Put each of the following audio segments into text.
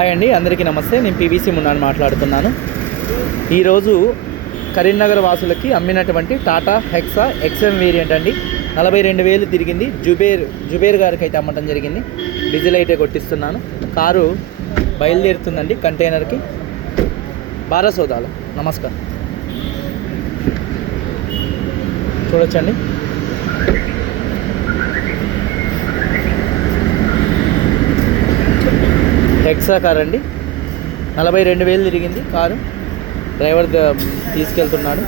Hi అండి అందరికీ నమస్తే. నేను పీవీసీ మున్నాను మాట్లాడుతున్నాను. ఈరోజు కరీంనగర్ వాసులకి అమ్మినటువంటి టాటా హెక్సా ఎక్స్ఎం వేరియంట్ అండి. నలభై రెండు వేలు తిరిగింది. జుబేర్ జుబేర్ గారికి అయితే అమ్మటం జరిగింది. డీజిల్ అయితే కొట్టిస్తున్నాను. కారు బయలుదేరుతుందండి కంటైనర్కి. బారసోదాలు నమస్కారం. చూడొచ్చండి. హెక్సా కార్ అండి. నలభై రెండు వేలు తిరిగింది కారు. డ్రైవర్ తీసుకెళ్తున్నాడు.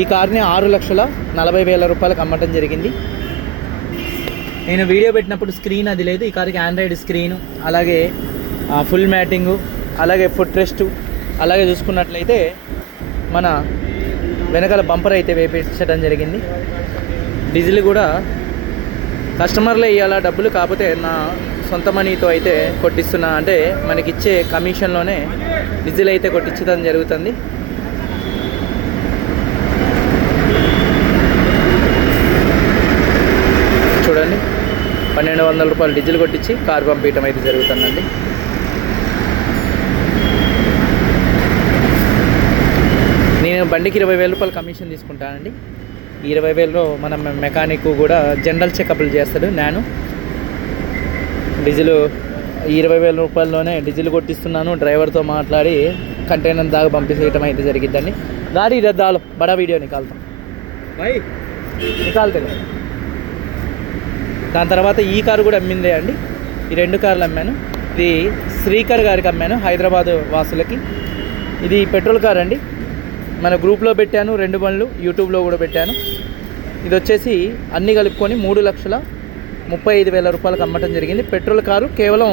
ఈ కార్ని ఆరు లక్షల నలభై వేల రూపాయలకు అమ్మటం జరిగింది. నేను వీడియో పెట్టినప్పుడు స్క్రీన్ అది లేదు. ఈ కార్కి ఆండ్రాయిడ్ స్క్రీన్ అలాగే ఫుల్ మ్యాటింగు అలాగే ఫుట్ రెస్ట్ అలాగే చూసుకున్నట్లయితే మన వెనకాల బంపర్ అయితే వేపించడం జరిగింది. డీజిల్ కూడా కస్టమర్లే ఇవ్వాలా డబ్బులు కాకపోతే నా సొంత మనీతో అయితే కొట్టిస్తున్నా. అంటే మనకిచ్చే కమిషన్లోనే డిజిల్ అయితే కొట్టించడం జరుగుతుంది. చూడండి. పన్నెండు వందల రూపాయలు డీజిల్ కొట్టించి కారు పంపించడం అయితే జరుగుతుందండి. నేను బండికి ఇరవై వేల రూపాయలు కమిషన్ తీసుకుంటానండి. ఇరవై వేలలో మన మెకానిక్ కూడా జనరల్ చెకప్లు చేస్తాడు నేను. డీజిల్ ఇరవై వేల రూపాయల్లోనే డీజిల్ కొట్టిస్తున్నాను డ్రైవర్తో మాట్లాడి కంటైనర్ దాకా పంపించడం అయితే జరిగిద్దండి. గాడి రద్దాలు బడా వీడియో నికాల్తాం నికాల్తే దాని తర్వాత ఈ కారు కూడా అమ్మిందే అండి. ఈ రెండు కార్లు అమ్మాను. ఇది శ్రీకర్ గారికి అమ్మాను హైదరాబాద్ వాసులకి. ఇది పెట్రోల్ కార్ అండి మన గ్రూప్లో పెట్టాను రెండు బండ్లు యూట్యూబ్లో కూడా పెట్టాను. ఇది వచ్చేసి అన్నీ కలుపుకొని మూడు లక్షల ముప్పై ఐదు వేల రూపాయలకు అమ్మటం జరిగింది. పెట్రోల్ కారు కేవలం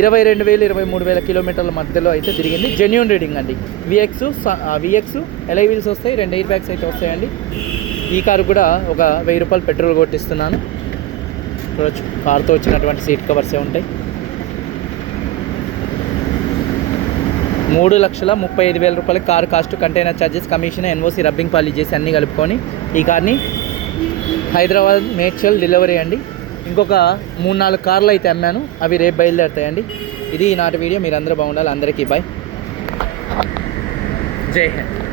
ఇరవై రెండు వేలు ఇరవై మూడు వేల కిలోమీటర్ల మధ్యలో అయితే తిరిగింది. జెన్యున్ రీడింగ్ అండి. విఎక్స్ విఎక్స్ ఎలై వీల్స్ వస్తాయి రెండు ఎయిర్ బ్యాగ్స్ అయితే వస్తాయండి. ఈ కారు కూడా ఒక వెయ్యి రూపాయలు పెట్రోల్ కొట్టిస్తున్నాను. చూడొచ్చు కారుతో వచ్చినటువంటి సీట్ కవర్సే ఉంటాయి. మూడు లక్షల ముప్పై ఐదు వేల రూపాయల car cost container charges commission NOC rubbing పాలి చేసి అన్నీ కలుపుకొని ఈ కార్ని హైదరాబాద్ మేడ్చల్ డెలివరీ అండి. ఇంకొక మూడు నాలుగు కార్లు అయితే అమ్మాను. అవి రేపు బయలుదేరుతాయండి. ఇది ఈనాటి వీడియో. మీరందరూ బాగుండాలి. అందరికీ బాయ్. జై హింద్.